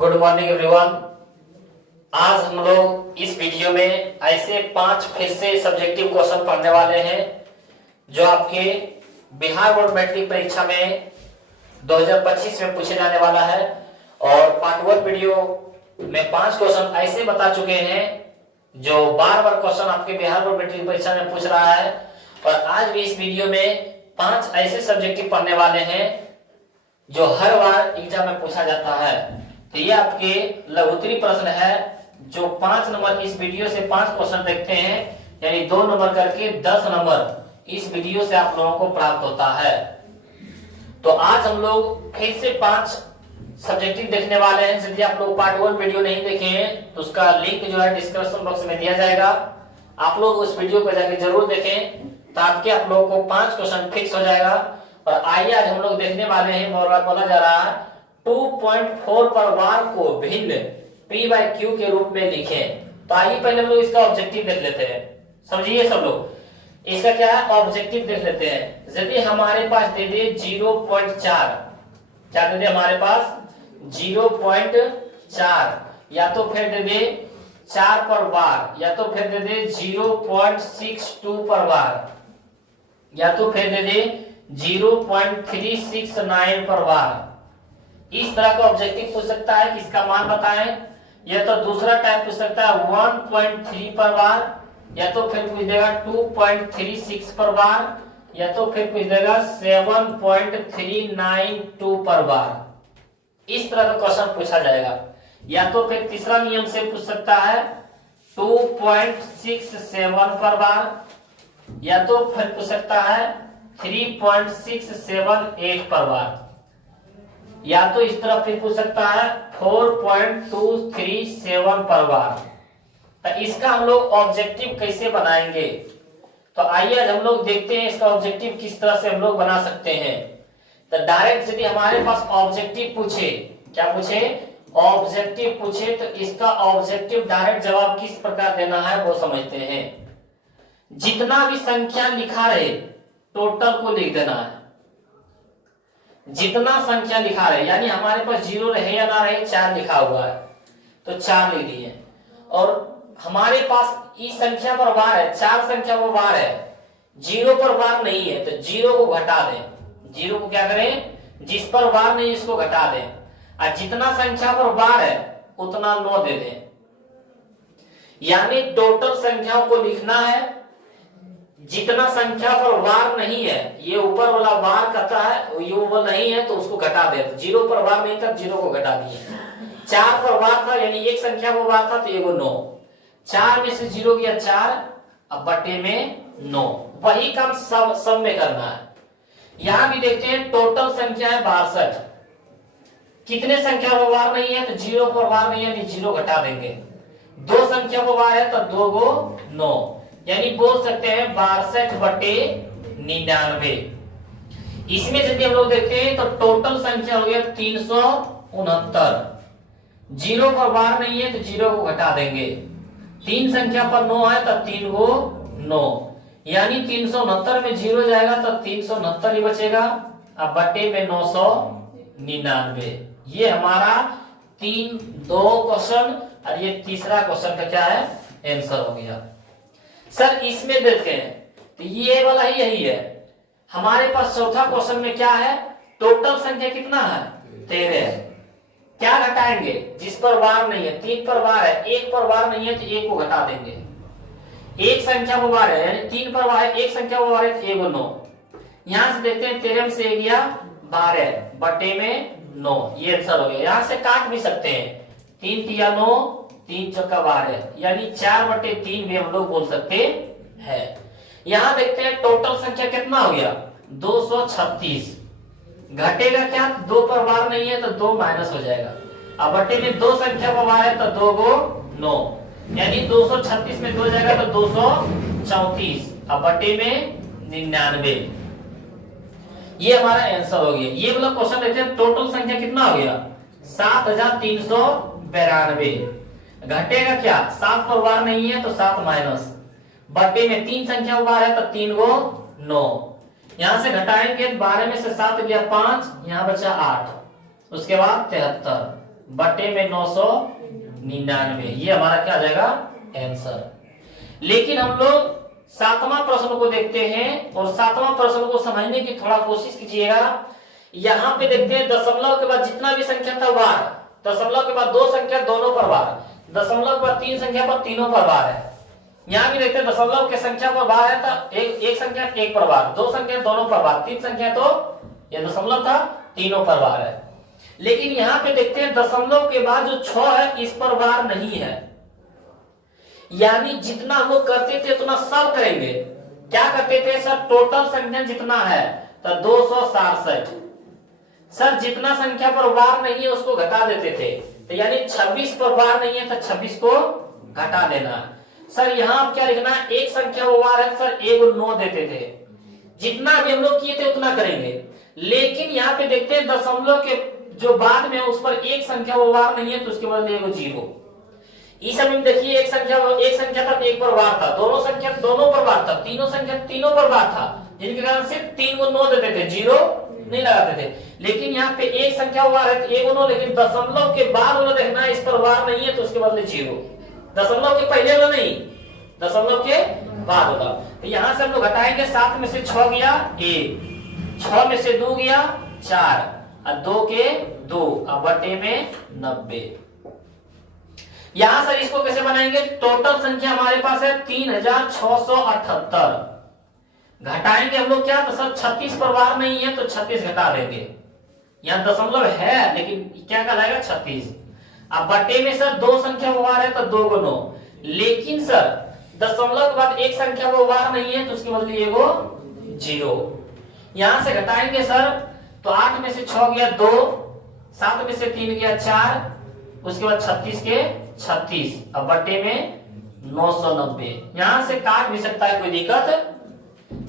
Good morning everyone. आज हम लोग इस वीडियो में ऐसे 5 फिर से सब्जेक्टिव क्वेश्चन पढ़ने वाले हैं जो आपके बिहार बोर्ड मैट्रिक परीक्षा में 2025 में पूछे जाने वाला है। और पार्ट 1 वीडियो में 5 क्वेश्चन ऐसे बता चुके हैं जो बार बार क्वेश्चन आपके बिहार बोर्ड मैट्रिक परीक्षा में पूछ रहा है। और आज भी इस वीडियो में 5 ऐसे सब्जेक्टिव पढ़ने वाले हैं जो हर बार एग्जाम में पूछा जाता है। तो ये आपके लघुत्तरी प्रश्न है जो 5 नंबर इस वीडियो से 5 क्वेश्चन देखते हैं, यानी 2 नंबर करके 10 नंबर इस वीडियो से आप लोगों को प्राप्त होता है। तो आज हम लोग फिर से 5 सब्जेक्टिव देखने वाले हैं। यदि आप लोग पार्ट 1 वीडियो नहीं देखे हैं तो उसका लिंक जो है डिस्क्रिप्शन बॉक्स में दिया जाएगा, आप लोग उस वीडियो को जाके जरूर देखें ताकि आप लोगों को 5 क्वेश्चन फिक्स हो जाएगा। और आइए आज हम लोग देखने वाले हैं, बोला जा रहा है 2.4 पर वार को भिन्न P/Q के रूप में लिखें। तो आइए पहले हम लोग इसका ऑब्जेक्टिव देख लेते हैं। समझिए सब लोग, इसका क्या है ऑब्जेक्टिव देख लेते हैं। यदि हमारे पास दे दे 0.4, क्या दे दे हमारे पास 0.4, या तो फिर दे दे 4 पर वार, या तो फिर दे दे 0.62 पर वार, या तो फिर दे दे 0.369 पर वार। इस तरह का ऑब्जेक्टिव पूछ सकता है कि इसका मान बताएं। या तो दूसरा टाइप पूछ सकता है 1.3 पर वार, या तो फिर पूछ देगा 2.36 पर वार, या तो फिर पूछ देगा 7.392 पर वार। इस तरह का क्वेश्चन पूछा जाएगा। या तो फिर तीसरा नियम से पूछ सकता है 2.67 पर वार, या तो फिर पूछ सकता है 3.678 पर वार, या तो इस तरफ फिर पूछ सकता है 4.237 पर वार। तो इसका हम लोग ऑब्जेक्टिव कैसे बनाएंगे, तो आइए आज हम लोग देखते हैं इसका ऑब्जेक्टिव किस तरह से हम लोग बना सकते हैं। तो डायरेक्ट यदि हमारे पास ऑब्जेक्टिव पूछे, क्या पूछे ऑब्जेक्टिव पूछे, तो इसका ऑब्जेक्टिव डायरेक्ट जवाब किस प्रकार देना है वो समझते हैं। जितना भी संख्या लिखा रहे टोटल को लिख देना है। जितना संख्या लिखा रहे, यानी हमारे पास 0 रहे या ना रहे 4 लिखा हुआ है तो 4 लिख दिए। और हमारे पास इस संख्या पर वार है, 4 संख्या पर वार है, 0 पर वार नहीं है तो 0 को घटा दें। 0 को क्या करें, जिस पर वार नहीं इसको घटा दें। और जितना संख्या पर वार है उतना 9 दे दें। यानी टोटल संख्याओं को लिखना है। जितना संख्या पर वार नहीं है, ये ऊपर वाला वार कहता है, ये वो नहीं है तो उसको घटा दे। 0 पर वार नहीं था, 0 को घटा दिए। 4 पर वार था, यानी एक संख्या पर वार था तो ये 9। 4 में से 0 गया 4, अब बटे में 9। वही काम सब में करना है। यहां भी देखते हैं टोटल संख्या है 62। कितने संख्या पर वार नहीं है तो 0 पर वार नहीं है, 0 घटा देंगे। 2 संख्या पर वार है तो 2 को 9, यानी बोल सकते हैं 62/99। इसमें यदि हम लोग देखते हैं तो टोटल संख्या हो गया 369। 0 पर वार नहीं है तो 0 को घटा देंगे। 3 संख्या पर 9 है तो 3 को 9, यानी 369 में 0 जाएगा तो 369 ही बचेगा। अब बटे में 999। ये हमारा 2 क्वेश्चन और ये तीसरा क्वेश्चन का क्या है आंसर हो गया। सर इसमें देखते हैं तो ये वाला ही यही है। हमारे पास चौथा क्वेश्चन में क्या है, टोटल संख्या कितना है 13 है। क्या घटाएंगे, जिस पर वार नहीं है, 3 पर वार है, 1 पर वार नहीं है तो 1 को घटा देंगे। एक संख्या पर वार है, यानी 3 पर वार है, एक संख्या पर वार है तो 1 को 9। यहां से देखते हैं 13 से 1 गया 12 बटे में 9, ये आंसर हो गया। यहां से काट भी सकते हैं, 3 तिया 9, 3 चौका 12, यानी 4/3 भी हम लोग बोल सकते हैं। यहां देखते हैं टोटल संख्या कितना हो गया 236। घटेगा क्या, 2 पर वार नहीं है तो 2 माइनस हो जाएगा। अब बटे में 2 संख्या पर वार है तो 2 को 9, यानी 236 में 2 जाएगा तो 234। अब बटे में 99। ये हमारा आंसर हो गया। ये वाला क्वेश्चन देखते हैं टोटल संख्या कितना हो गया 7392। घटेगा क्या, 7 पर वार नहीं है तो 7 माइनस, बटे में 3 संख्या पर वार है तो 3 को 9। यहां से घटाएंगे 12 में से 7 गया 5, यहां बचा 8, उसके बाद 73 बटे में 999, ये हमारा क्या आ जाएगा आंसर। लेकिन हम लोग 7वां प्रश्न को देखते हैं और 7वां प्रश्न को समझने की थोड़ा कोशिश कीजिएगा। यहाँ पे देखते हैं दशमलव के बाद जितना भी संख्या था वार, दशमलव के बाद 2 संख्या दोनों पर वार, दशमलव के बाद 3 संख्या पर तीनों पर वार है। यहाँ भी देखते हैं दशमलव के संख्या पर वार है तो एक संख्या एक पर वार, 2 संख्या दोनों पर वार, 3 संख्या तो ये दशमलव था तीनों पर वार है। लेकिन यहाँ पे देखते हैं दशमलव के बाद जो 6 है इस पर वार नहीं है, यानी जितना वो करते थे उतना सब करेंगे। क्या करते थे सर, टोटल संख्या जितना है तो 267, सर जितना संख्या पर वार नहीं है उसको घटा देते थे, तो यानी 26 पर वार नहीं है तो 26 को घटा देना। सर यहाँ क्या लिखना है, एक संख्या पर वार है सर 1 9 देते थे, जितना भी हम लोग किए थे उतना करेंगे। लेकिन यहाँ पे देखते हैं दशमलव के जो बाद में उस पर एक संख्या पर वार नहीं है तो उसके बदले 0। इस समय में देखिए एक संख्या पर एक पर वार था, दोनों संख्या दोनों पर वार था, तीनों संख्या तीनों पर वार था, जिनके कारण से 3 को 9 देते थे, 0 नहीं लगाते थे। लेकिन यहाँ पे एक संख्या वार है तो 1 9, लेकिन दशमलव के बाद वाला देखना है इस पर वार नहीं है तो उसके बदले 0। दशमलव के पहले वाला नहीं, दशमलव के बाद वाला। तो यहाँ से हम लोग घटाएंगे, 7 में से 6 गया 1, 6 में से 2 गया 4 और 2 के 2 अब बटे में 90। यहां सर इसको कैसे बनाएंगे, टोटल संख्या हमारे पास है 3678, घटाएंगे हम लोग क्या, तो सर 36 पर वार नहीं है तो 36 घटा देंगे, यहाँ दशमलव है लेकिन क्या कहलाएगा 36। अब बटे में सर 2 संख्या पर वार है तो 2 को 9, लेकिन सर दशमलव के बाद एक संख्या पर वार नहीं है तो उसके बदले 0। यहां से घटाएंगे सर तो 8 में से 6 गया 2, 7 में से 3 गया 4, उसके बाद 36 के 36 अब बटे में 990। यहां से काट भी सकता है, कोई दिक्कत।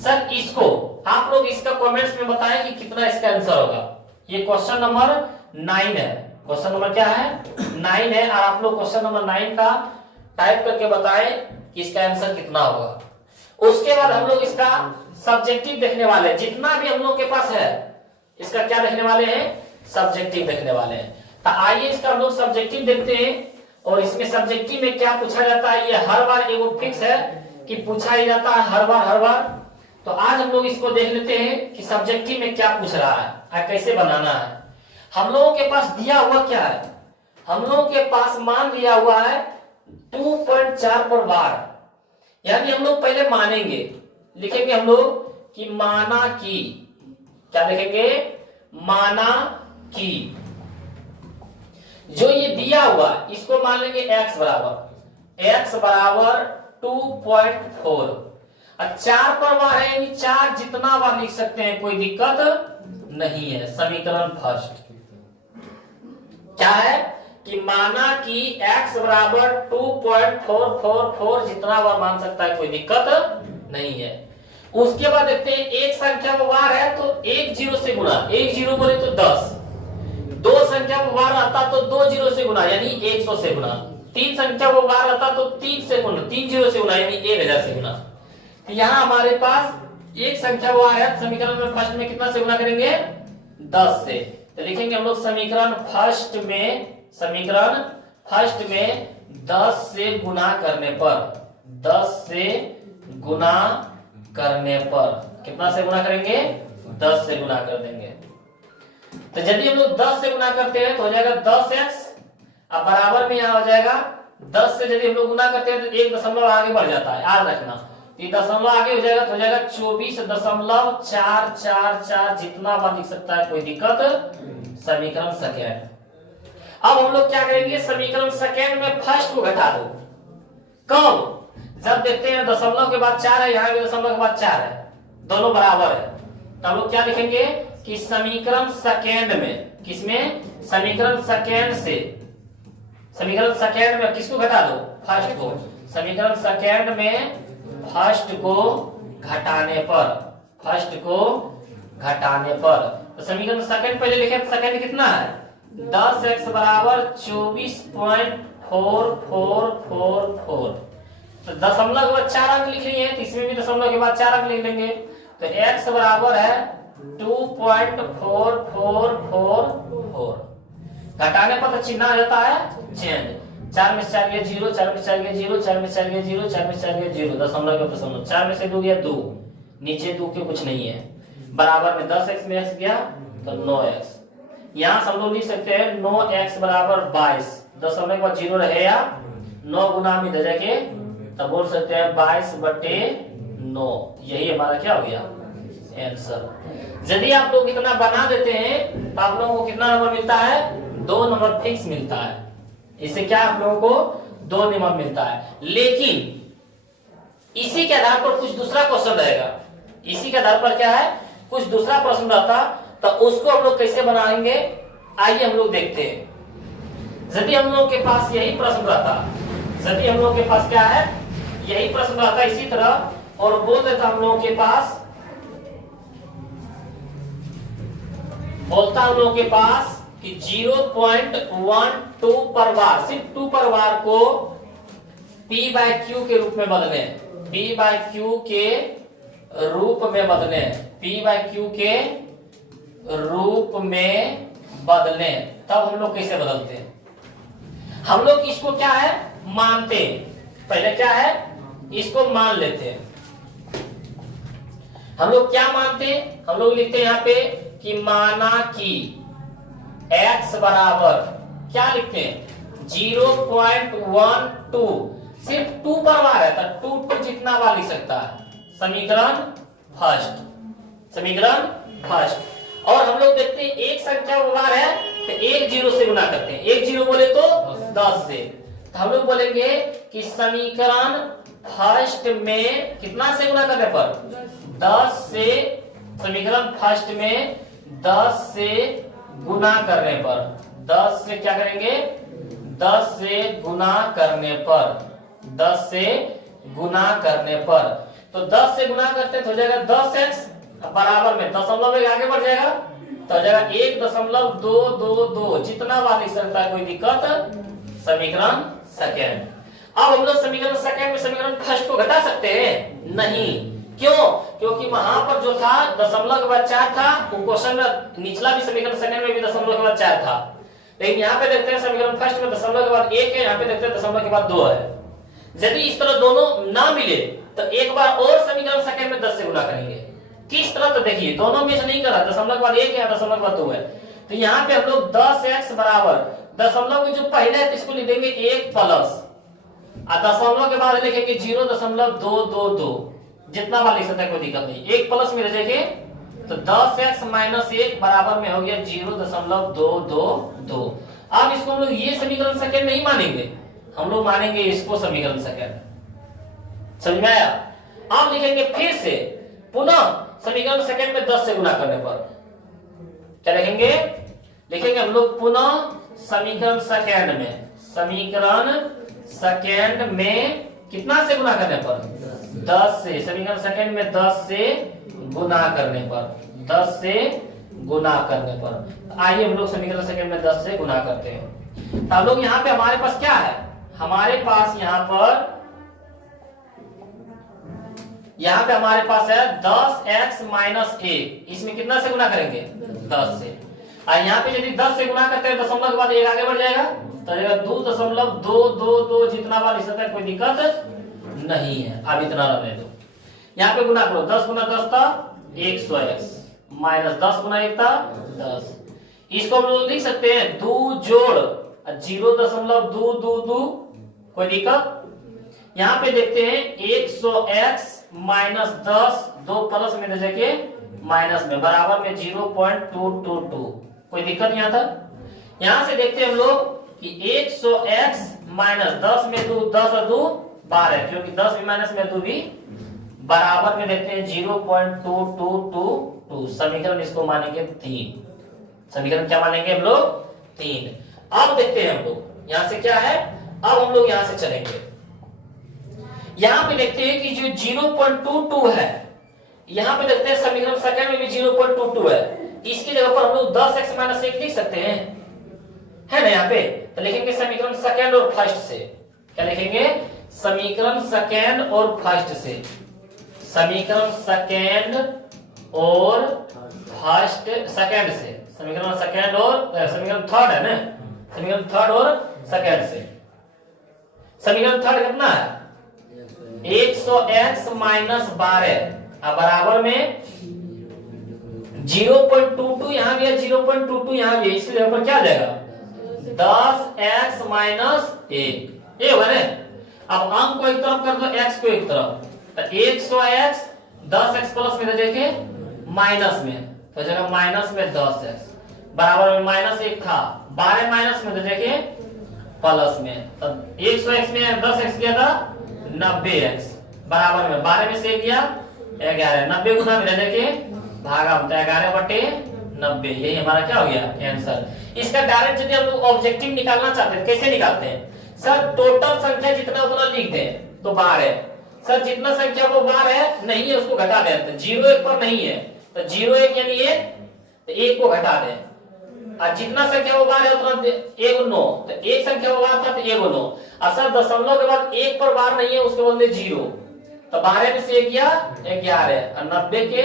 सर इसको आप लोग इसका कमेंट्स में बताएं कि कितना इसका आंसर होगा। ये क्वेश्चन नंबर 9 है, क्वेश्चन नंबर क्या है 9 है, और आप लोग क्वेश्चन नंबर 9 का टाइप करके बताएं कि इसका आंसर कितना होगा। उसके बाद हम लोग इसका सब्जेक्टिव देखने वाले हैं, जितना भी हम लोग के पास है इसका क्या देखने वाले हैं, सब्जेक्टिव देखने वाले हैं। तो आइए इसका हम लोग सब्जेक्टिव देखते हैं, और इसमें सब्जेक्टिव में क्या पूछा जाता है ये हर बार एगो फिक्स है कि पूछा ही जाता है हर बार। तो आज हम लोग इसको देख लेते हैं कि सब्जेक्टिव में क्या पूछ रहा है और कैसे बनाना है। हम लोगों के पास दिया हुआ क्या है, हम लोगों के पास मान दिया हुआ है 2.4 पर वार, यानी हम लोग पहले मानेंगे, लिखेंगे हम लोग कि माना की, क्या लिखेंगे माना की, जो ये दिया हुआ इसको मान लेंगे x बराबर 2.4, और 4 पर वार है यानी 4 जितना बार लिख सकते हैं, कोई दिक्कत नहीं है। समीकरण फर्स्ट क्या है कि माना कि x बराबर 2.444 जितना बार मान सकता है, कोई दिक्कत नहीं है। उसके बाद देखते हैं एक संख्या पर वार है तो 1 0 से गुणा, 1 0 बोले तो 10, 2 संख्या पर वार आता तो 2 0 से गुणा यानी 100 से गुणा, 3 संख्या पर वार आता तो 3 से गुणा, 3 0 से गुणा यानी 1000 से गुणा। तो यहाँ हमारे पास एक संख्या पर वार है, समीकरण में फर्स्ट में कितना से गुणा करेंगे 10 से। तो लिखेंगे हम लोग समीकरण फर्स्ट में 10 से गुणा करने पर, 10 से गुणा करने पर कितना से गुणा करेंगे 10 से गुणा कर देंगे। तो यदि हम लोग 10 से गुणा करते हैं तो हो जाएगा 10x, अब बराबर में यहाँ हो जाएगा 10 से यदि हम लोग गुणा करते हैं तो 1 दशमलव आगे बढ़ जाता है, याद रखना। ये दशमलव आगे हो जाएगा तो हो जाएगा 24.444, जितना बार लिख सकता है कोई दिक्कत। समीकरण सेकेंड। अब हम लोग क्या करेंगे, समीकरण सेकेंड में फर्स्ट को घटा दो। कब, जब देखते हैं दशमलव के बाद 4 है, यहाँ भी दशमलव के बाद 4 है, दोनों बराबर है, तो हम लोग क्या लिखेंगे कि समीकरण सेकेंड में, किसमें समीकरण सेकेंड में किसको घटा दो फर्स्ट को, समीकरण सेकेंड में फर्स्ट को घटाने पर, तो समीकरण सेकेंड पहले लिखे, सेकेंड कितना है 10x बराबर 24.4444, तो दशमलव के बाद 4 अंक लिख लिए हैं, तो इसमें भी दशमलव के बाद 4 अंक लिख लेंगे, तो x बराबर है 2.4444। घटाने पर तो चिन्ह आ जाता है चेंज। 4 में से 4 गया 0, 4 में से 4 गया 0, 4 में से 4 गया 0, 4 में से 4 गया 0, दशमलव का दशमलव, 4 में से 2 गया 2, नीचे 2 के कुछ नहीं है, बराबर में 10x में x गया तो 9x। यहां से हम लोग लिख सकते हैं 9x बराबर 22, दशमलव के बाद 0 रहेगा, 9 गुना में दे जाके तब बोल सकते हैं 22/9। यही हमारा क्या हो गया आंसर। यदि आप लोग इतना बना देते हैं तो आप लोगों को कितना नंबर मिलता है? 2 नंबर फिक्स मिलता है। इससे क्या आप लोगों को 2 नंबर मिलता है। लेकिन इसी के आधार पर कुछ दूसरा क्वेश्चन रहेगा, इसी के आधार पर क्या है कुछ दूसरा प्रश्न रहता, तो उसको हम लोग कैसे बनाएंगे आइए हम लोग देखते हैं। यदि हम लोग के पास यही प्रश्न रहता, यदि हम लोग के पास क्या है यही प्रश्न रहता इसी तरह, और बोल देता हम लोगों के पास, बोलता हम लोगों के पास कि 0.12 पर बार, सिर्फ 2 पर बार को p/q के रूप में बदले, p/q के रूप में बदले, p/q के रूप में बदले, तब हम लोग कैसे बदलते हैं? हम लोग इसको क्या है मानते, पहले क्या है इसको मान लेते हैं। हम लोग क्या मानते हैं? हम लोग लिखते हैं यहाँ पे कि माना कि x बराबर क्या लिखते हैं 0.12, सिर्फ 2 पर बार है तो 2 जितना बार लिख सकता है। समीकरण फर्स्ट, समीकरण फर्स्ट। और हम लोग देखते हैं एक संख्या बार है तो 1 0 से गुना करते हैं, 1 0 बोले तो 10 से, तो हम लोग बोलेंगे कि समीकरण फर्स्ट में कितना से गुना करने पर 10 से, समीकरण फर्स्ट में 10 से गुना करने पर, 10 से क्या करेंगे 10 से गुना करने पर, 10 से गुना करने पर, तो 10 से गुना करते हैं तो हो जाएगा 10x बराबर में दशमलव एक आगे बढ़ जाएगा तो हो जाएगा 1.222, जितना बार लिख सकता है कोई दिक्कत। समीकरण सेकेंड। अब हम लोग समीकरण सेकेंड में समीकरण फर्स्ट को घटा सकते हैं? नहीं। क्यों? क्योंकि वहां पर जो था दशमलव के बाद 4 था, वो क्वेश्चन में निचला भी समीकरण सेकेंड में भी दशमलव के बाद 4 था, लेकिन यहाँ पे देखते हैं समीकरण फर्स्ट में दशमलव के बाद 1 है, यहाँ पे देखते हैं दशमलव के बाद 2 है। यदि इस तरह दोनों ना मिले तो एक बार और समीकरण सेकेंड में 10 से गुना करेंगे। किस तरह? तो देखिए दोनों में से नहीं करा, दशमलव के बाद 1 है, दशमलव के बाद 2 है, तो यहाँ पे हम लोग 10x बराबर दशमलव के जो पहले है इसको लिख देंगे 1 प्लस, और दशमलव के बाद लिखेंगे 0.222, जितना बार लिख सकते हैं कोई दिक्कत नहीं, 1 प्लस में रखेंगे तो 10x - 1 बराबर में हो गया 0.222। अब इसको हम लोग ये समीकरण सेकंड नहीं मानेंगे, हम लोग मानेंगे इसको समीकरण सेकंड। समझ में आया? अब लिखेंगे फिर से पुनः समीकरण सेकंड में 10 से गुना करने पर क्या लिखेंगे? लिखेंगे हम लोग पुनः समीकरण सेकंड में, समीकरण सेकंड में कितना से गुना करने पर 10 से, समीकरण सेकंड में 10 से गुना करने पर, 10 से गुना करने पर। आइए हम लोग समीकरण सेकंड में 10 से गुना करते हैं। तो हम लोग यहाँ पे हमारे पास क्या है, हमारे पास यहाँ पर हमारे पास है 10x - 1, इसमें कितना से गुना करेंगे 10 से, और यहाँ पे यदि 10 से गुना करते हैं दशमलव के बाद 1 आगे बढ़ जाएगा तो 2.222, जितना बार लिख सकते हैं कोई दिक्कत नहीं है। अब इतना रहने दो, यहाँ पे गुना करो, 10 गुना 10 था 100x माइनस 10 गुना 1 था 10, इसको हम लोग लिख सकते हैं 2 जोड़ 0.222, कोई दिक्कत? यहाँ पे देखते हैं 100x माइनस 10, 2 प्लस में जाके माइनस में बराबर में 0.222, कोई दिक्कत यहाँ तक? यहाँ से देखते हैं हम लोग कि 100x माइनस 10 में 2, 10 और 2 12, क्योंकि 10 भी माइनस में 2 भी बराबर में देखते हैं 0.2222। समीकरण इसको मानेंगे 3, समीकरण क्या मानेंगे हम लोग 3। अब देखते हैं हम लोग यहाँ से क्या है, अब हम लोग यहाँ से चलेंगे, यहाँ पे देखते हैं कि जो 0.22 है, यहाँ पे देखते हैं समीकरण सेकंड में भी 0.22 है, इसकी जगह पर हम लोग 10x - 1 लिख सकते हैं, है ना? यहाँ पे तो लिखेंगे समीकरण सेकंड और फर्स्ट से, क्या लिखेंगे? समीकरण सेकंड और फर्स्ट से, समीकरण सेकंड और फर्स्ट, सेकंड से, समीकरण सेकंड और समीकरण थर्ड है ना, समीकरण थर्ड और सेकंड से। समीकरण थर्ड कितना है 100x माइनस 12 अब बराबर में 0.22 यहाँ भी है 0.22 यहाँ भी है, इसलिए ऊपर क्या जाएगा 10x माइनस 1 ये होगा ना। अब अंक को एक तरफ कर दो x को एक तरफ, तो 100x 10x प्लस में देखे माइनस में, तो जगह माइनस में 10x बराबर में माइनस 1 था 12 माइनस में देखे प्लस में, तो 100x में 10x गया था 90x बराबर में 12 में से गया 11 90 गुना में देखे भागा 11/90 यही हमारा क्या हो गया आंसर। इसका डायरेक्ट यदि हम लोग ऑब्जेक्टिव निकालना चाहते हैं कैसे निकालते हैं सर, टोटल संख्या जितना उतना लिख दें तो 12 है सर, जितना संख्या वो 12 है नहीं है उसको घटा देते हैं, 0 1 पर नहीं है तो 0 1 यानी 1 तो 1 को घटा दें, और जितना संख्या वो 12 है उतना 1 9 तो एक संख्या वो 12 था तो 1 9, और सर दशमलव के बाद 1 पर 12 नहीं है उसके बोलते 0, तो 12 में से 11 और 90 के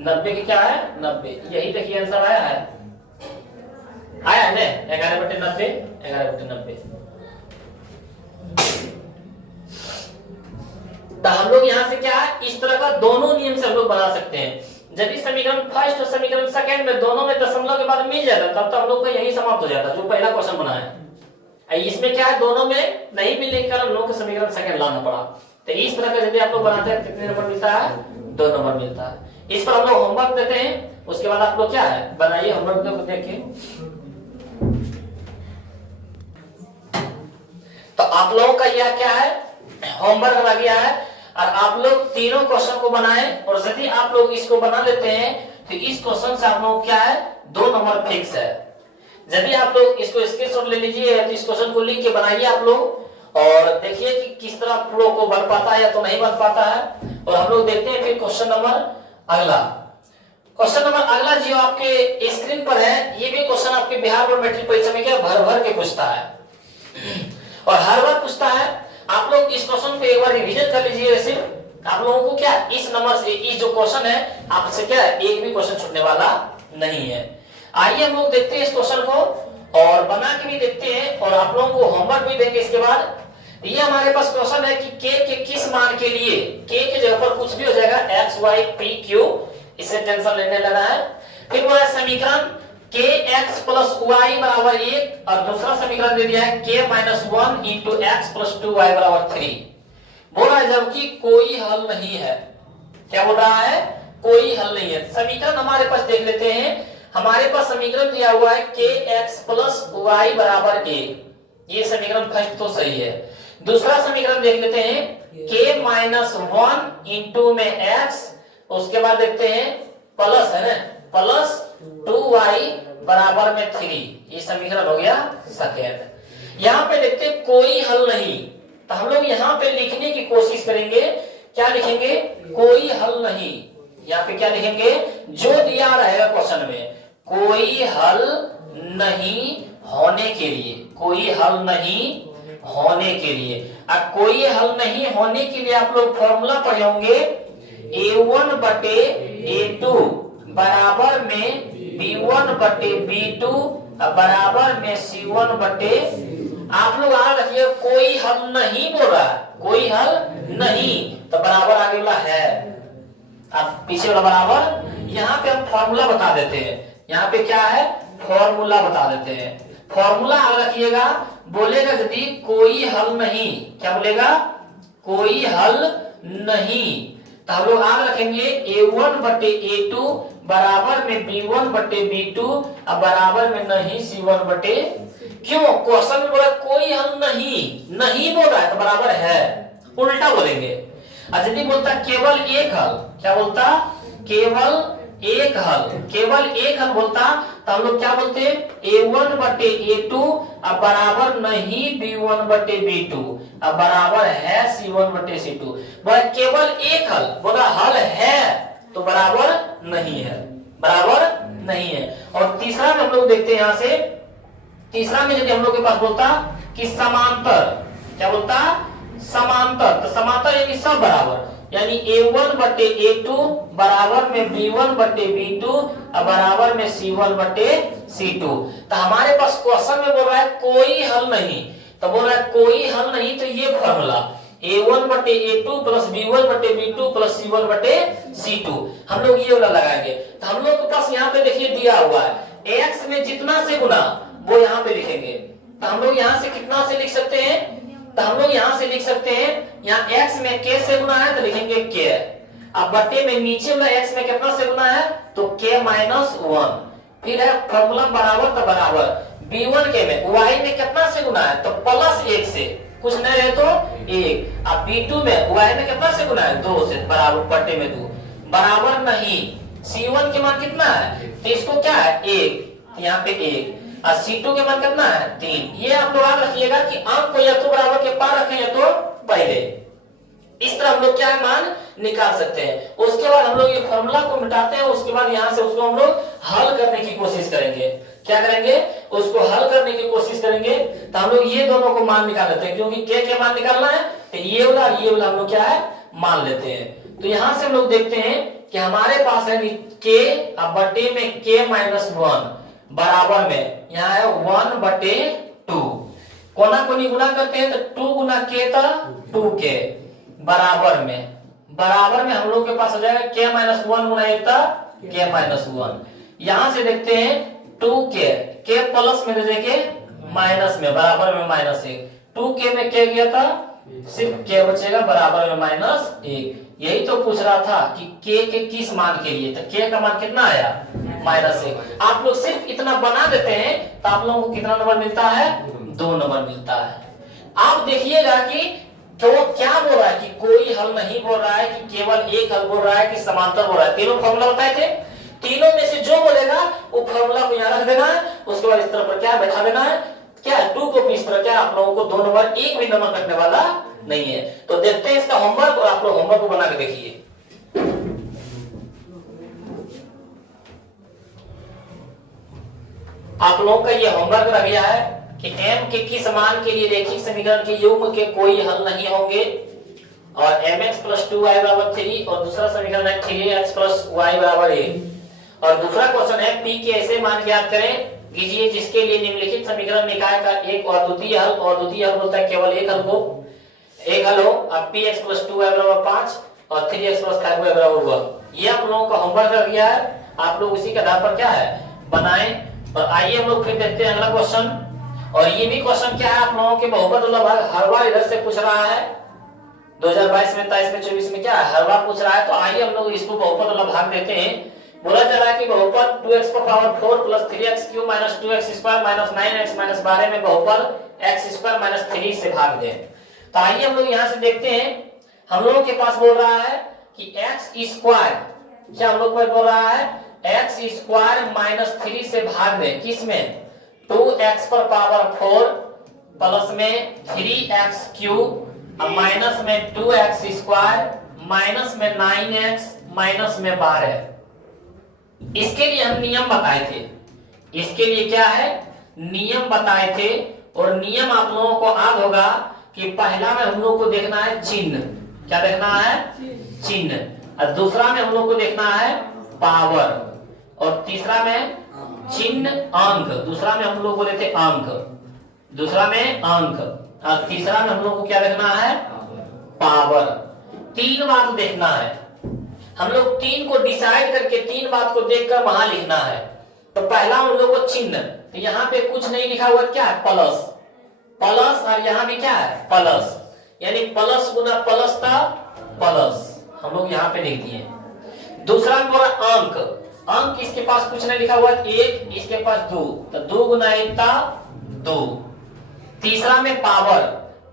90 के क्या है 90, यही देखिए आंसर आया है ना 11/90 11/90। तो हम लोग यहाँ से क्या है इस तरह का दोनों नियम से हम लोग बना सकते हैं। यदि समीकरण फर्स्ट और समीकरण सेकंड में दोनों में दशमलव के बाद मिल जाता तब तो हम लोग का यही समाप्त हो जाता जो पहला क्वेश्चन बना है। इसमें क्या है दोनों में नहीं मिलने के कारण हम लोग को समीकरण सेकंड लाना पड़ा। तो इस तरह का यदि आप लोग बनाते हैं कितने नंबर मिलता है 2 नंबर मिलता है। इस पर हम लोग होमवर्क देते हैं, उसके बाद आप लोग क्या है बनाइए होमवर्क देखिए। तो आप लोगों का यह क्या है होमवर्क लग गया है, और आप लोग तीनों क्वेश्चन को बनाएं, और यदि आप लोग इसको बना लेते हैं तो इस क्वेश्चन से आप लोग क्या है 2 नंबर फिक्स है। यदि आप लोग इसको स्क्रीनशॉट ले लीजिए तो इस क्वेश्चन को लिख के बनाइए आप लोग, और देखिए कि किस तरह फ्लो को बन पाता है या तो नहीं बन पाता है। और हम लोग देखते हैं फिर क्वेश्चन नंबर अगला। क्वेश्चन नंबर अगला जो आपके स्क्रीन पर है, ये भी क्वेश्चन आपके बिहार बोर्ड मैट्रिक परीक्षा में क्या भर भर के पूछता है और हर बार पूछता है। आप लोग इस क्वेश्चन पे एक बार रिवीजन कर लीजिए। सिर्फ आप लोगों को क्या इस नंबर से इस जो क्वेश्चन है आपसे क्या एक भी क्वेश्चन छूटने वाला नहीं है। आइए हम लोग देखते हैं इस क्वेश्चन को और बना के भी देखते हैं, और आप लोगों को होमवर्क भी देंगे इसके बाद। ये हमारे पास क्वेश्चन है कि k के किस मान के लिए, k के जगह पर कुछ भी हो जाएगा x y p q, इससे टेंशन लेने लगा है। फिर बोला समीकरण kx प्लस y बराबर 1, और दूसरा समीकरण दे दिया है k minus 1 into x plus 2y बराबर 3। बोल रहा है जबकि कोई हल नहीं है। क्या बोल रहा है कोई हल नहीं है। समीकरण हमारे पास देख लेते हैं। हमारे पास समीकरण दिया हुआ है kx प्लस y बराबर 1, ये समीकरण फर्स्ट तो सही है। दूसरा समीकरण देख लेते हैं k माइनस 1 इंटू में x, उसके बाद देखते हैं प्लस है ना प्लस 2y बराबर में 3, ये समीकरण हो गया सेकेंड। यहाँ पे देखते हैं कोई हल नहीं, तो हम लोग यहाँ पे लिखने की कोशिश करेंगे। क्या लिखेंगे कोई हल नहीं। यहाँ पे क्या लिखेंगे जो दिया रहेगा क्वेश्चन में कोई हल नहीं होने के लिए, कोई हल नहीं होने के लिए। अब कोई हल नहीं होने के लिए आप लोग फॉर्मूला पढ़े होंगे a1 बटे a2 बराबर में b1 बटे b2 बराबर में c1 बटे। आप लोग आगे रखिए कोई हल नहीं बोल रहा है, कोई हल नहीं तो बराबर आगे वाला है, अब पीछे वाला बराबर। यहाँ पे हम फॉर्मूला बता देते हैं, यहाँ पे क्या है फॉर्मूला बता देते हैं। फॉर्मूला आगे रखिएगा, बोलेगा यदि कोई हल नहीं, क्या बोलेगा कोई हल नहीं, तो हम लोग आगे रखेंगे a1 बटे a2 बराबर में b1 बटे b2 अब बराबर में नहीं c1 बटे। क्यों क्वेश्चन में बोला कोई हल नहीं बोल रहा है तो बराबर है, उल्टा बोलेंगे। यदि बोलता केवल एक हल, क्या बोलता केवल एक हल बोलता तो हम लोग क्या बोलते a1 बटे a2 अब बराबर नहीं b1 बटे b2 अब बराबर है c1 बटे c2। बोला केवल एक हल, बोला हल है तो बराबर नहीं है, बराबर नहीं है। और तीसरा में हम लोग देखते हैं यहाँ से, तीसरा में यदि हम लोग के पास बोलता कि समांतर, क्या बोलता समांतर, तो समांतर यानी सब बराबर, यानी A1 बटे A2 बराबर में B1 बटे B2 और बराबर में C1 बटे C2। तो हमारे पास क्वेश्चन में बोल रहा है कोई हल नहीं, तो बोल रहा है कोई हल नहीं, तो ये फॉर्मूला A1 बटे A2 प्लस B1 बटे B2 प्लस C1 बटे C2 हम लोग ये वाला लगाएंगे। तो हम लोग के पास यहाँ पे देखिए दिया हुआ है x में जितना से गुना वो यहाँ पे लिखेंगे। तो हम लोग यहाँ से कितना से लिख सकते हैं, तो हम लोग यहाँ से लिख सकते हैं, यहाँ x में k से गुना है तो लिखेंगे k, अब बट्टे में नीचे वाला x में कितना से गुना है तो k माइनस 1, फिर है फॉर्मूला बराबर तो बराबर b1 के में y में कितना से गुना है तो प्लस 1 से, कुछ नहीं रहे तो 1, अब b2 में y में कितना से गुना है 2 से, बराबर बट्टे में 2 बराबर नहीं, c1 के मान कितना है तो इसको क्या है 1, यहाँ पे 1 और C2 के मान कितना है 3। ये आप लोग याद रखिएगा कि अंक को या तो बराबर के पार रखें या तो पहले, इस तरह हम लोग क्या मान निकाल सकते हैं। उसके बाद हम लोग ये फॉर्मूला को मिटाते हैं, उसके बाद यहाँ से उसको हम लोग हल करने की कोशिश करेंगे। क्या करेंगे, उसको हल करने की कोशिश करेंगे। तो हम लोग ये दोनों को मान निकाल लेते हैं, क्योंकि के मान निकालना है तो ये वाला हम लोग क्या है मान लेते हैं। तो यहाँ से हम लोग देखते हैं कि हमारे पास है के बटे में k माइनस 1 बराबर में यहाँ है 1 बटे 2, कोना कोनी गुना करते हैं तो 2 गुना k था 2k बराबर में हम लोग के पास हो जाएगा k माइनस 1 गुना 1 था k माइनस 1। यहाँ से देखते हैं 2k k प्लस में दे के माइनस में बराबर में माइनस 1, 2k में k गया था सिर्फ k बचेगा बराबर में माइनस 1। यही तो पूछ रहा था कि k के किस मान के लिए, तो k का मान कितना आया माइनस 1। आप लोग सिर्फ इतना बना देते हैं तो आप लोगों को कितना नंबर मिलता है 2 नंबर मिलता है। आप देखिएगा कि तो क्या बोल रहा है कि कोई हल नहीं बोल रहा है कि केवल एक हल बोल रहा है कि समांतर बोल रहा है। तीनों फॉर्मूला बताए थे, तीनों में से जो बोलेगा वो फॉर्मूला को यहाँ रख देना है, उसके बाद इस तरह पर क्या बैठा देना है, क्या 2 को इस तरह क्या आप लोगों को 2 नंबर एक भी नंबर कटने वाला नहीं है। तो देखते हैं इसका होमवर्क और आप लोग होमवर्क को बना के देखिए। आप लोगों का ये होमवर्क रह गया है कि m के किस मान के लिए रैखिक समीकरण के युग्म के कोई हल नहीं होंगे, और mx प्लस 2y बराबर 3 और दूसरा समीकरण है 3x प्लस y बराबर 1। और दूसरा क्वेश्चन है p के ऐसे मान ज्ञात करें कीजिए जिसके लिए निम्नलिखित समीकरण निकाय का एक और द्वितीय हल, और द्वितीय हल बोलता है केवल एक हल हो। अब px प्लस 2y बराबर 5 और 3x प्लस 5y बराबर 1। ये आप लोगों का होमवर्क रह गया है, आप लोग उसी के आधार पर क्या है बनाएं। और आइए हम लोग फिर देखते हैं अगला क्वेश्चन। और ये भी क्वेश्चन क्या है आप लोगों के बहुपद वाला हर बार इधर से पूछ रहा है, 2022 में 23 में 24 में क्या है हर बार पूछ रहा है। तो आइए हम लोग इसको बहुपद वाला भाग देते हैं। बोला जा रहा है कि बहुपद 2x पर power 4 plus 3x cube minus 2x square minus 9x minus 12 में बहुपद x स्क्वायर माइनस 3 से भाग दें। तो आइए हम लोग यहाँ से देखते हैं, हम लोगों के पास बोल रहा है कि x स्क्वायर, क्या हम लोग बोल रहा है x स्क्वायर माइनस 3 से भाग दें, किस में 2x पर पावर 4 प्लस में 3x क्यूब और माइनस में 2x स्क्वायर माइनस में 9x माइनस में 12। इसके लिए हम नियम बताए थे, इसके लिए क्या है नियम बताए थे। और नियम आप लोगों को याद होगा कि पहला में हम लोग को देखना है चिन्ह, क्या देखना है चिन्ह, और दूसरा में हम लोग को देखना है पावर, और तीसरा में चिन्ह अंक, दूसरा में हम लोग बोले थे अंक, दूसरा में अंक, और तीसरा में हम लोग को क्या देखना है पावर। 3 बात देखना है, हम लोग 3 को डिसाइड करके 3 बात को देखकर वहां लिखना है। तो पहला हम लोग को चिन्ह, तो यहाँ पे कुछ नहीं लिखा हुआ, क्या है प्लस, प्लस, और यहाँ भी क्या है प्लस, यानी प्लस गुना प्लस था प्लस, हम लोग यहाँ पे लिख दिए। दूसरा में बोला अंक, अंक इसके पास कुछ नहीं लिखा हुआ 1, इसके पास 2, तो 2 गुना 1 था 2। तीसरा में पावर,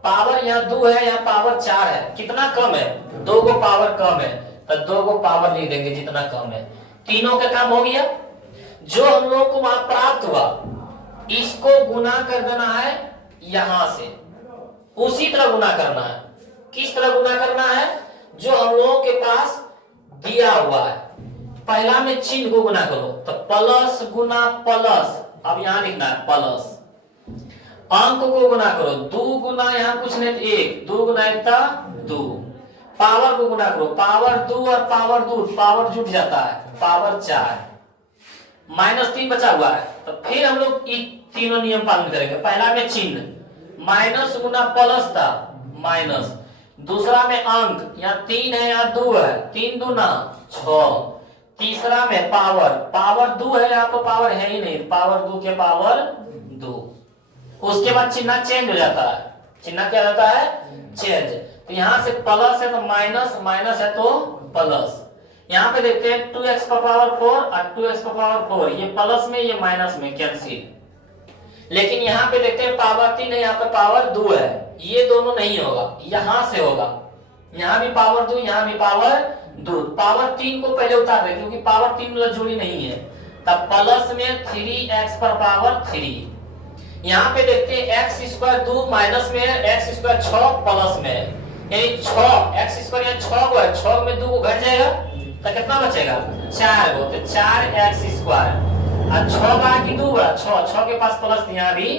पावर यहाँ 2 है, यहाँ पावर 4 है, कितना कम है 2 को पावर कम है, तो 2 को पावर लिख देंगे जितना कम है। तीनों का काम हो गया। जो हम लोग को वहां प्राप्त हुआ इसको गुना कर देना है यहां से, उसी तरह गुना करना है। किस तरह गुना करना है, जो हम लोगों के पास दिया हुआ है। पहला में चिन्ह को गुना करो, तो प्लस गुना प्लस, अब यहां लिखना है प्लस। अंक को गुना करो, 2 गुना यहाँ कुछ नहीं 1, 2 गुना 1 था 2, पावर को गुना करो, पावर 2 और पावर 2, पावर जुट जाता है, पावर 4, -3 बचा हुआ है। तो फिर हम लोग ये तीनों नियम पालन करेंगे। पहला में चिन्ह, माइनस गुना प्लस था, माइनस। दूसरा में अंक, यहाँ 3 है यहाँ 2 है, 3 दूना 6। तीसरा में पावर, पावर 2 है यहाँ तो पावर है ही नहीं, पावर 2 के पावर 2। उसके बाद चिन्ह चेंज हो जाता है, चिन्ह क्या रहता है, चेंज। तो यहाँ से प्लस है तो माइनस, माइनस है तो प्लस। यहाँ पे देखते हैं 2x का पावर 4 और 2x का पावर 4, ये प्लस में ये माइनस में कैंसिल। लेकिन यहाँ पे देखते हैं पावर 3 है, यहाँ पे पावर 2 है, ये दोनों नहीं होगा, यहाँ से होगा। यहाँ भी पावर 2, यहाँ भी पावर 2। पावर 3 को पहले उतार दें क्योंकि पावर 3 वाला जोड़ी नहीं है। तब प्लस में 3x पर पावर 3। यहाँ पे देखते हैं x स्क्वायर 2 माइनस में है, x स्क्वायर 6 प्लस में है, यानी 6 x स्क्वायर यहाँ 6 को है, 6 में 2 को घट जाएगा तो कितना बचेगा, 4 को। तो 4x स्क्वायर और 6 बाकी 2 बड़ा 6 के पास प्लस, यहाँ भी।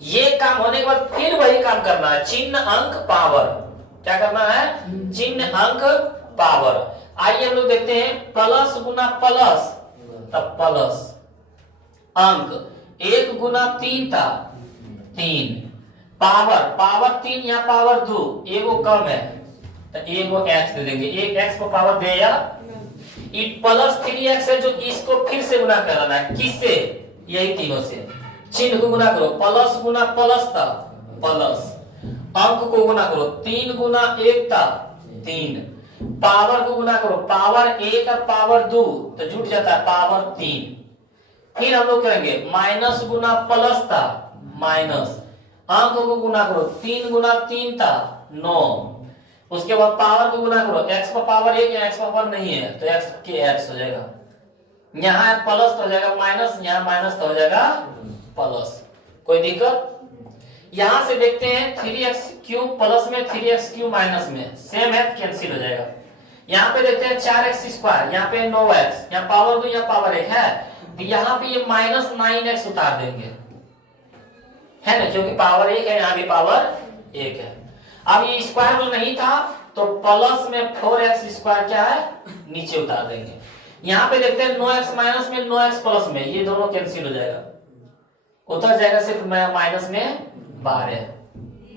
ये काम होने के बाद फिर वही काम करना है, चिन्ह अंक पावर। क्या करना है, चिन्ह अंक पावर। आइए हम लोग देखते हैं, प्लस गुना प्लस तब प्लस, अंक 1 गुना 3 था 3, पावर, पावर 3 या पावर 2, एगो कम है तो एगो x दे देंगे, एक x को पावर दे या प्लस 3x है जो इसको फिर से गुना कराना है, किससे, यही तीनों से। चिन्ह को गुना करो, प्लस गुना प्लस था प्लस, अंक को गुना करो 3 गुना 1 था 3, पावर को गुना करो, पावर 1 और पावर 2 तो जुट जाता है पावर 3। फिर हम लोग करेंगे माइनस गुना प्लस था माइनस, अंक को गुना करो 3 गुना 3 था 9। उसके बाद पावर को गुना करो, x पर पावर 1 या x पर पावर नहीं है तो x के x हो जाएगा, यहाँ प्लस तो हो जाएगा माइनस, यहाँ माइनस तो हो जाएगा प्लस। कोई दिक्कत? यहां से देखते हैं 3x क्यूब प्लस में 3x क्यूब माइनस में सेम है, कैंसिल हो जाएगा। यहाँ पे देखते हैं 4x स्क्वायर, यहाँ पे 9x, यहाँ पावर 2 यहाँ पावर 1 है, तो यहाँ पे ये माइनस 9x उतार देंगे, है ना, क्योंकि पावर 1 है, यहाँ भी पावर 1 है। अब ये स्क्वायर में नहीं था तो प्लस में 4x स्क्वायर क्या है, नीचे उतार देंगे। यहाँ पे देखते हैं 9x माइनस में 9x प्लस में, ये दोनों कैंसिल हो जाएगा, उतर जाएगा, सिर्फ माइनस में 12।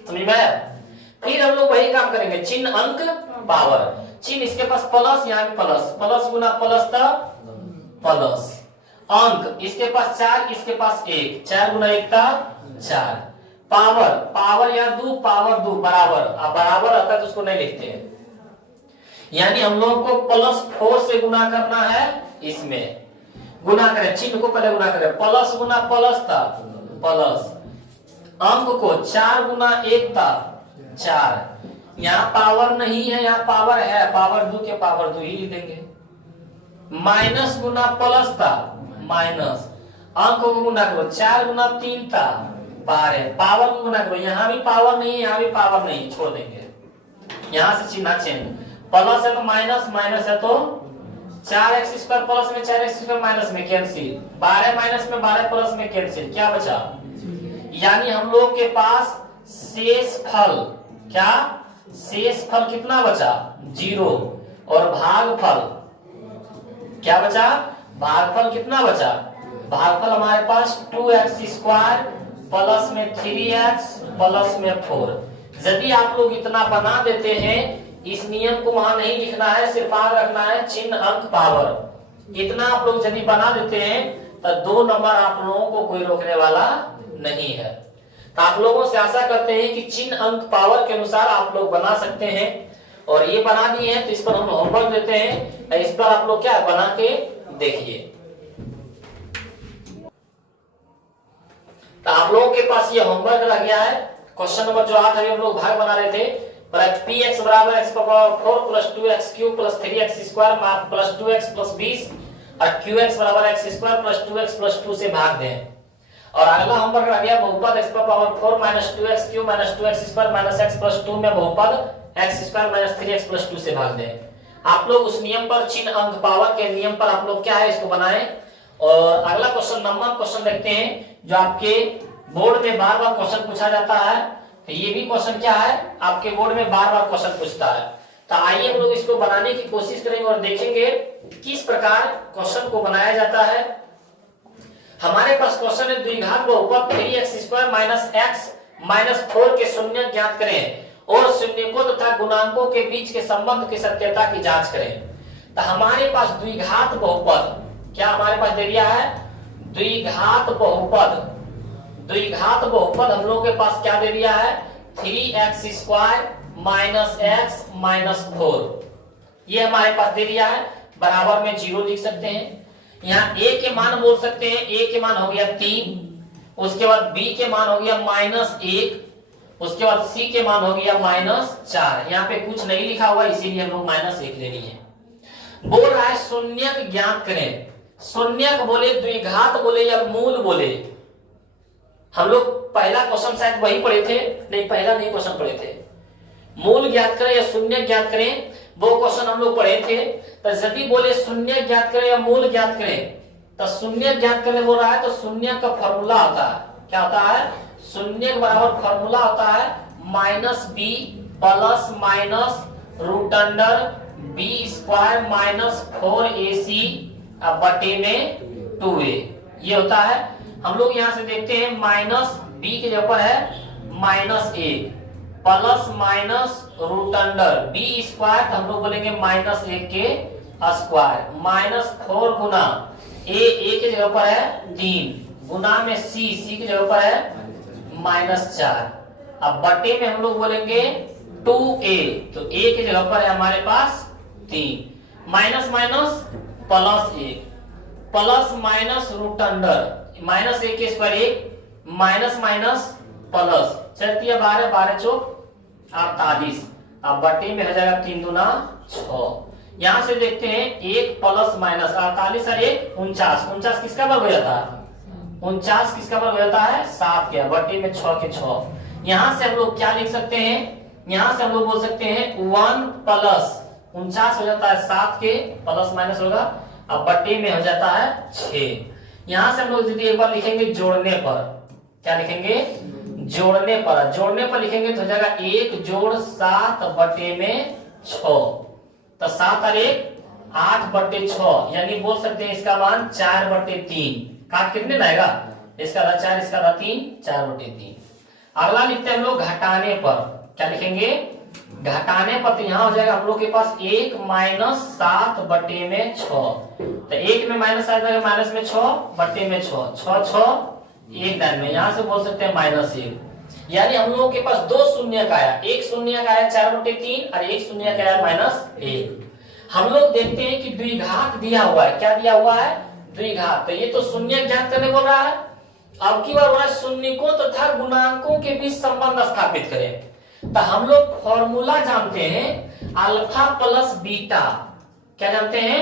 समझ में आया? फिर हम लोग वही काम करेंगे, चिन्ह अंक पावर, चिन्ह इसके पास प्लस, यहाँ भी प्लस, प्लस गुना प्लस था प्लस, अंक इसके पास 4 इसके पास 1, 4 गुना 1 था 4, पावर, पावर यहाँ 2 पावर 2 बराबर, अब बराबर आता है तो उसको नहीं लिखते हैं, यानी हम लोग को प्लस 4 से गुना करना है, इसमें गुना करें, चिन्ह को पहले गुना करें, प्लस गुना प्लस था प्लस, अंक को 4 गुना 1 था 4, यहाँ पावर नहीं है यहाँ पावर है, पावर 2 के पावर 2 ही लिख देंगे। माइनस गुना प्लस था माइनस, अंक को गुना करो 4 गुना 3 था 12, पावर को गुना करो, यहाँ भी पावर नहीं है यहाँ भी पावर नहीं, छोड़ देंगे। यहाँ से चिन्ह चेंज, प्लस है तो माइनस, माइनस है तो 4x स्क्वायर प्लस में 4x स्क्वायर माइनस में कैंसिल, 12 माइनस में 12 प्लस में कैंसिल, क्या बचा, यानी हम लोग के पास शेष फल, क्या शेष फल कितना बचा, 0, और भागफल क्या बचा, भागफल कितना बचा, भागफल हमारे पास 2x स्क्वायर प्लस में 3x प्लस में 4। यदि आप लोग इतना बना देते हैं, इस नियम को वहां नहीं लिखना है, सिर्फ याद रखना है चिन्ह अंक पावर, इतना आप लोग यदि बना देते हैं तो 2 नंबर आप लोगों को कोई रोकने वाला नहीं है। तो आप लोगों से आशा करते हैं कि चिन्ह अंक पावर के अनुसार आप लोग बना सकते हैं, और ये बना दिए हैं तो इस पर हम होमवर्क देते हैं, इस पर आप लोग क्या बना के देखिए। तो आप लोगों के पास ये होमवर्क रह गया है, क्वेश्चन नंबर जो 8 अभी हम लोग भाग बना रहे थे, px बराबर x power 4 plus 2x cube plus 3x square plus 2x plus 20 और qx बराबर x square plus 2x plus 2 से भाग दें। और अगला होमवर्क रह गया बहुपद x power 4 minus 2x cube minus 2x square minus x plus 2 में बहुपद x square minus 3x plus 2 से भाग दें। आप लोग उस नियम पर, चिन्ह अंक पावर के नियम पर आप लोग क्या है इसको बनाएं। और अगला क्वेश्चन नंबर क्वेश्चन देखते हैं, जो आपके बोर्ड में बार बार क्वेश्चन पूछा जाता है, तो ये भी क्वेश्चन क्या है आपके बोर्ड में बार बार क्वेश्चन पूछता है। तो आइए हम लोग इसको बनाने की कोशिश करेंगे और देखेंगे किस प्रकार क्वेश्चन को बनाया जाता है। हमारे पास क्वेश्चन है द्विघात बहुपद 3x² माइनस x माइनस 4 के शून्य ज्ञात करें और शून्यकों तथा गुणांकों के बीच के संबंध की सत्यता की जांच करें। तो हमारे पास द्विघात बहुपद क्या हमारे पास दे दिया है, द्विघात बहुपद। द्विघात बहुपद हम लोगों के पास क्या दे दिया है, 3x² माइनस x माइनस 4, ये हमारे पास दे दिया है। बराबर में 0 लिख सकते हैं। यहाँ a के मान बोल सकते हैं, a के मान हो गया 3, उसके बाद b के मान हो गया -1, उसके बाद c के मान हो गया -4। यहाँ पे कुछ नहीं लिखा हुआ इसीलिए हम लोग -1 ले लिए हैं। बोल रहा है शून्यक ज्ञात करें। शून्यक बोले, द्विघात बोले या मूल बोले। हम लोग पहला क्वेश्चन शायद वही पढ़े थे, नहीं पहला नहीं क्वेश्चन पढ़े थे। मूल ज्ञात करें या शून्य ज्ञात करें, वो क्वेश्चन हम लोग पढ़े थे। तो यदि बोले शून्य ज्ञात करें या मूल ज्ञात करें, तो शून्य ज्ञात करें बोल रहा है तो शून्य का फॉर्मूला होता है, क्या होता है, शून्य के बराबर फॉर्मूला होता है -b plus minus root under b² minus 4ac बटे में 2a, ये होता है। हम लोग यहाँ से देखते हैं -b के जगह पर है -1 plus minus root under b², हम लोग बोलेंगे -1 के स्क्वायर माइनस 4 गुना a के जगह पर है 3 गुना में c के जगह पर है -4। अब बटे में हम लोग बोलेंगे 2a, तो a के जगह पर है हमारे पास 3 minus minus plus minus root under -1 के स्क्वायर 1 माइनस माइनस प्लस 4 12 चौक 48। अब बटे में हो जाएगा 3 दूना 6। यहां से देखते हैं 1 प्लस माइनस 48 और 1 49 किसका वर्ग हो जाता है, 49 किसका वर्ग हो जाता है 7 के, बटे में 6 के 6। यहां से हम लोग क्या लिख सकते हैं, यहां से हम लोग बोल सकते हैं 1 प्लस 49 हो जाता है 7 के, प्लस माइनस होगा, अब बटे में हो जाता है 6। यहां से हम लोग यदि एक बार लिखेंगे जोड़ने पर, क्या लिखेंगे, जोड़ने पर लिखेंगे तो हो जाएगा 1 जोड़ 7 बटे में 6, तो 7 और 1 8 बटे 6, यानी बोल सकते हैं इसका मान 4 बटे 3। काट कितने आएगा, इसका था 4 इसका था 3, 4 बटे 3। अगला लिखते हैं हम लोग घटाने पर, क्या लिखेंगे, घटाने पर तो यहाँ हो जाएगा हम लोग के पास 1 माइनस 7 बटे में 6, तो 1 में माइनस आ जाएगा माइनस में 6 बटे में 6 6 1 दान में, यहां से बोल सकते हैं -1। यानी हम लोगों के पास 2 शून्य का आया, एक शून्य का आया 4 बटे 3 और एक शून्य का आया -1। हम लोग देखते हैं कि द्विघात दिया हुआ है, क्या दिया हुआ है, द्विघात। तो ये तो शून्य ज्ञात करने बोल रहा है। अब की बार बोला शून्यकों तथा गुणांकों के बीच संबंध स्थापित करें। तो हम लोग फॉर्मूला जानते हैं अल्फा प्लस बीटा, क्या जानते हैं,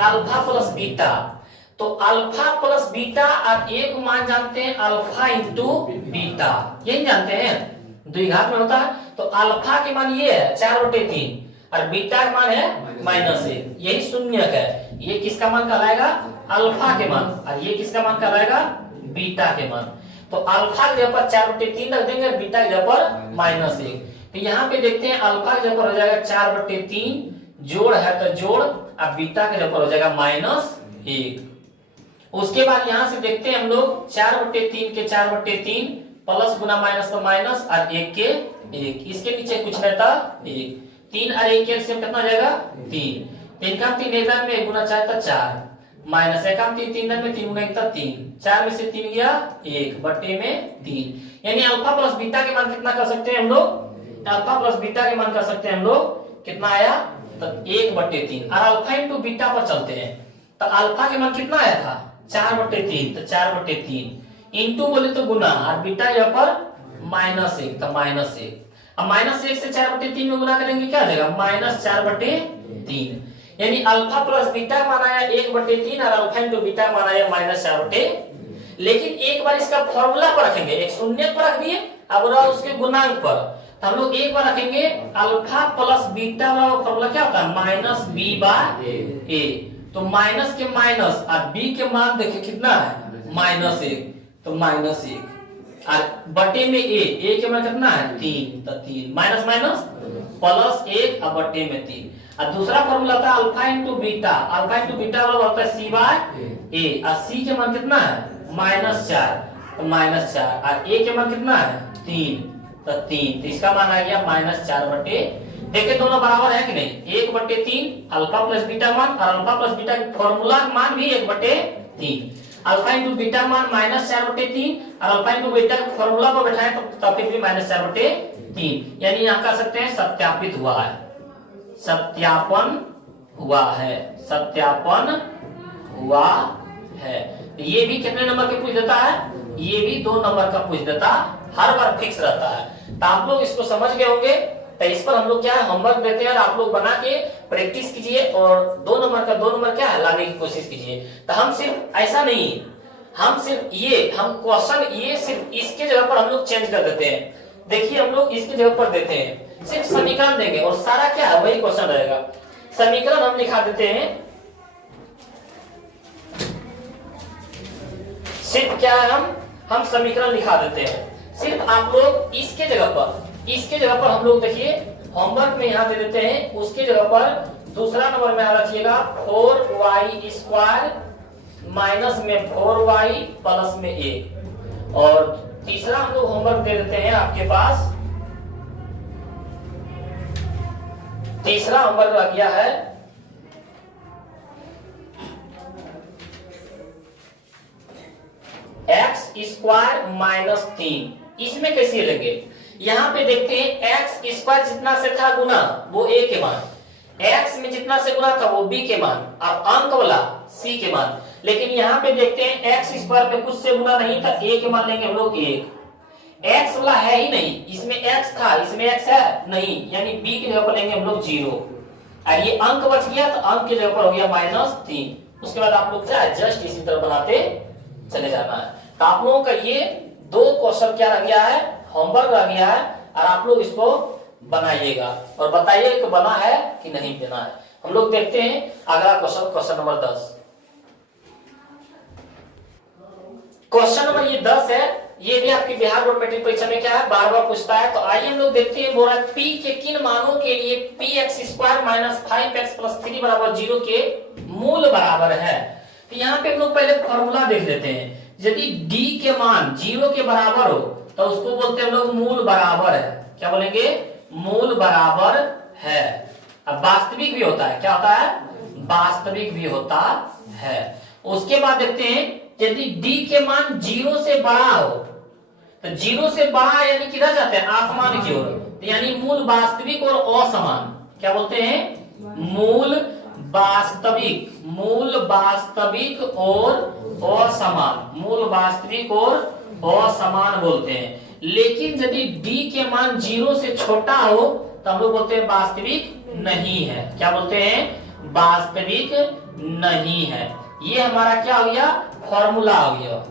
अल्फा प्लस बीटा। तो अल्फा प्लस बीटा और एक मान जानते हैं अल्फा इंटू बीटा, यही जानते हैं द्विघात में होता है। तो अल्फा के मान ये है 4 बटे 3 और बीटा का मान है -1, यही शून्यक है। ये किसका मान कहलाएगा, अल्फा के मान, और ये किसका मान कहलाएगा, बीटा के मान। तो अल्फा के जगह पर 4 बटे 3 रख देंगे, बीटा के जगह पर -1। तो यहाँ पे देखते हैं अल्फा के जगह पर हो जाएगा 4 बटे 3, जोड़ है तो जोड़, और बीटा के जगह पर हो जाएगा -1। उसके बाद यहां से देखते हैं हम लोग 4 बटे 3 के 4 बटे 3 प्लस गुना माइनस का माइनस और 1 के 1, इसके नीचे कुछ रहता 1, 3 और 1 के एलसीएम कितना हो जाएगा 3, 3 का 3 एक दान में 1 गुना 4 था 4 माइनस 1 का 3 3 दान में 3 गुना 1 था 3, 4 में से 3 गया 1 बटे में 3। यानी अल्फा प्लस बीटा के मान कितना कर सकते हैं हम लोग, अल्फा प्लस बीटा के मान कर सकते हैं हम लोग, कितना आया, तो 1 बटे 3। और अल्फा इंटू बीटा पर चलते हैं, तो अल्फा के मान कितना आया था 4 बटे 3, तो 4 बटे 3 इंटू बोले तो गुना, और बीटा यहाँ पर -1, तो -1। अब -1 से 4 बटे 3 में गुना करेंगे क्या आ जाएगा, -4 बटे 3। यानी अल्फा प्लस बीटा मान आया 1 बटे 3 और अल्फा इंटू बीटा मान आया -4 बटे। लेकिन एक बार इसका फॉर्मूला पर रखेंगे, एक शून्य पर रख दिए, अब उसके गुणांक पर, तो हम लोग एक बार रखेंगे अल्फा प्लस बीटा वाला फॉर्मूला क्या होता है -b/a। तो माइनस के माइनस और b के मान देखिए कितना है -1, तो -1 और बटे में ए के मान कितना है 3, तो 3 माइनस माइनस प्लस 1 और बटे में 3। और दूसरा फॉर्मूला था अल्फा इंटू बीटा बराबर होता है सी बाय ए, और सी के मान कितना है -4, तो -4 और ए के मान कितना है 3, तो 3, तो इसका मान आ गया -4 बटे, देखिए दोनों बराबर है कि नहीं, 1 बटे 3 अल्फा प्लस बीटा मान, और अल्फा प्लस बीटा फॉर्मूला मान भी 1 बटे 3, अल्फा इंटू बीटा मान -4 बटे 3 और अल्फा इंटू बीटा फॉर्मूला पर बैठाएं तो फिर भी -4 बटे 3, यानी यहाँ कह सकते हैं सत्यापित हुआ है, सत्यापन हुआ है, सत्यापन हुआ है। ये भी कितने नंबर के पूछ देता है, ये भी 2 नंबर का पूछ देता, हर बार फिक्स रहता है। तो आप लोग इसको समझ गए होंगे, तो इस पर हम लोग क्या है होमवर्क देते हैं और आप लोग बना के प्रैक्टिस कीजिए और 2 नंबर क्या है लाने की कोशिश कीजिए। तो हम सिर्फ ऐसा नहीं, हम सिर्फ हम क्वेश्चन ये सिर्फ इसके जगह पर हम लोग चेंज कर देते हैं। देखिए हम लोग इसके जगह पर देते हैं, सिर्फ समीकरण देंगे और सारा क्या है वही क्वेश्चन रहेगा। समीकरण हम लिखा देते हैं, सिर्फ क्या है हम समीकरण लिखा देते हैं। सिर्फ आप लोग इसके जगह पर हम लोग देखिए होमवर्क में यहाँ दे देते हैं, उसके जगह पर दूसरा नंबर में रखिएगा 4y² माइनस में 4y प्लस में 1, और तीसरा हम लोग होमवर्क दे देते हैं आपके पास, तीसरा होमवर्क रह गया है x² - 3। इसमें कैसे लगे, यहाँ पे देखते हैं x² जितना से था गुना वो a के मान, x में जितना से गुना था वो b के मान, और अंक वाला c के मान। लेकिन यहाँ पे देखते हैं x² पे कुछ से गुना नहीं था, a के मान लेंगे हम लोग 1, x वाला है ही नहीं, इसमें x था इसमें x है नहीं, यानी b की जगह पर लेंगे हम लोग 0, और ये अंक बच गया तो अंक की जगह पर हो गया -3। उसके बाद आप लोग क्या जस्ट इसी तरह बनाते चले जाना है। तो आप लोगों का ये 2 क्वेश्चन क्या रह गया है, होमवर्क रह गया है, और आप लोग इसको बनाइएगा और बताइए कि बना है कि नहीं बना है। हम लोग देखते हैं अगला क्वेश्चन नंबर 10। क्वेश्चन नंबर ये 10 है, ये भी आपकी बिहार बोर्ड मैट्रिक परीक्षा में क्या है बार-बार पूछता है। तो आइए हम लोग देखते हैं, बोला p के किन मानों के लिए px² - 5x + 3 = 0 के मूल बराबर है। तो यहाँ पे हम लोग पहले फॉर्मूला देख लेते हैं। यदि d के मान 0 के बराबर हो तो उसको बोलते हैं हम लोग मूल बराबर है। क्या बोलेंगे, मूल बराबर है। अब वास्तविक भी होता है, क्या होता है, वास्तविक भी होता है। उसके बाद देखते हैं यदि d के मान 0 से बड़ा हो, तो 0 से बड़ा यानी किधर जाते हैं, आसमान की ओर, तो यानी मूल वास्तविक और असमान। क्या बोलते हैं, मूल वास्तविक और असमान, मूल वास्तविक और असमान बोलते हैं। लेकिन यदि d के मान 0 से छोटा हो तो हम लोग बोलते हैं वास्तविक नहीं है। क्या बोलते हैं, वास्तविक नहीं है। ये हमारा क्या हो गया, फॉर्मूला हो गया।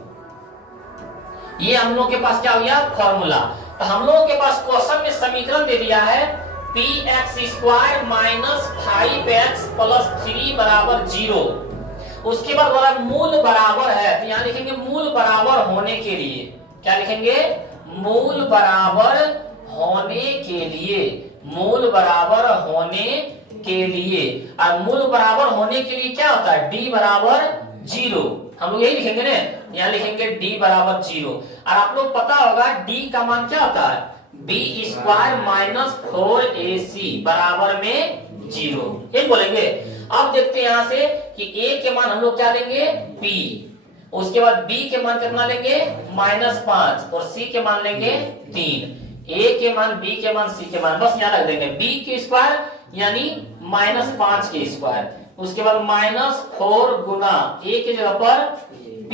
ये हम लोग के पास क्या हो गया, फॉर्मूला। तो हम लोगों के पास क्वेश्चन में समीकरण दे दिया है px² - 5x + 3 = 0। उसके बाद बोला मूल बराबर है, तो यहाँ लिखेंगे मूल बराबर होने के लिए, क्या लिखेंगे, मूल बराबर होने के लिए, मूल बराबर होने के लिए। और मूल बराबर होने के लिए क्या होता है, d = 0। हम लोग यही लिखेंगे ना, यहाँ लिखेंगे d = 0। और आप लोग पता होगा d का मान क्या होता है, b² - 4ac बराबर में 0, ये बोलेंगे। अब देखते हैं यहाँ से कि a के मान हम लोग क्या लेंगे, p, उसके बाद b के मान कितना लेंगे, -5, और c के मान लेंगे 3। a के मान, b के मान, c के मान बस यहाँ रख देंगे, b² यानी -5 के स्क्वायर, उसके बाद -4 गुना a की जगह पर p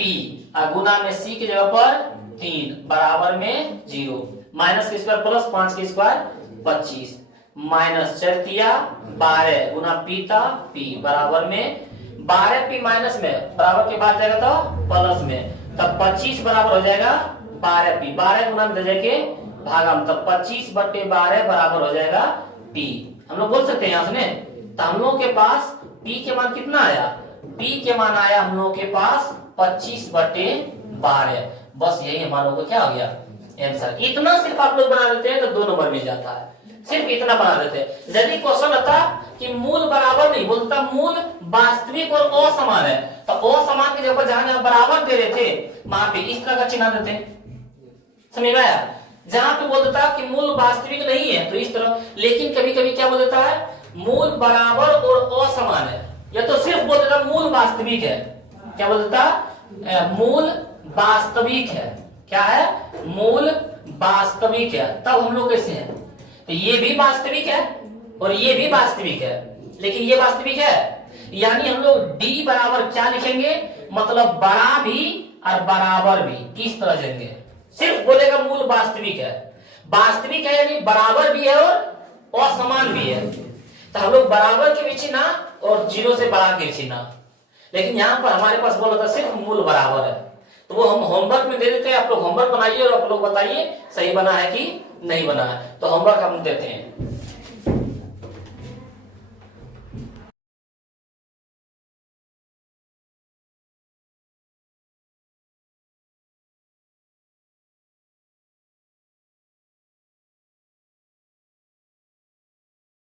और गुना में c की जगह पर 3 बराबर में 0, माइनस के स्क्वायर प्लस 5 के स्क्वायर 25, -4 12 गुना पीता p बराबर में 12p माइनस में बराबर के बाद जाएगा तो प्लस में, तब 25 बराबर हो जाएगा 12p, 12 गुना में दे जाके भागा में, तब 25/12 बराबर हो जाएगा p। हम लोग बोल सकते हैं यहाँ से, तो हम लोग के पास p के मान कितना आया, p के मान आया हम लोग के पास 25/12। बस यही हमारे को क्या हो गया, आंसर। इतना सिर्फ आप लोग बना देते हैं तो 2 नंबर मिल जाता है, सिर्फ इतना बना देते हैं। यदि क्वेश्चन आता कि मूल बराबर नहीं, बोलता मूल वास्तविक और असमान है, तो असमान की जगह जहां जहां बराबर दे रहे थे वहां पे इस तरह का चिन्ह देते, समझ में आया। जहां पे बोल देता कि मूल वास्तविक नहीं है तो इस तरह, लेकिन कभी कभी क्या बोल देता है मूल बराबर और असमान है, या तो सिर्फ बोल देता मूल वास्तविक है। क्या बोल देता मूल वास्तविक है, क्या है मूल वास्तविक है। तब हम लोग कैसे हैं, तो ये भी वास्तविक है और ये भी वास्तविक है, लेकिन ये वास्तविक है, यानी हम लोग डी बराबर क्या लिखेंगे, मतलब बड़ा भी और बराबर भी, किस तरह लिखेंगे, सिर्फ बोलेगा मूल वास्तविक है। वास्तविक है यानी बराबर भी है और असमान भी है, तो हम लोग बराबर के भी चिन्ह और 0 से बड़ा के चिन्ह, लेकिन यहाँ पर हमारे पास बोला था सिर्फ मूल बराबर है, तो वो हम होमवर्क में दे देते हैं। आप लोग होमवर्क बनाइए और आप लोग बताइए सही बना है कि नहीं बना है, तो होमवर्क हम देते हैं।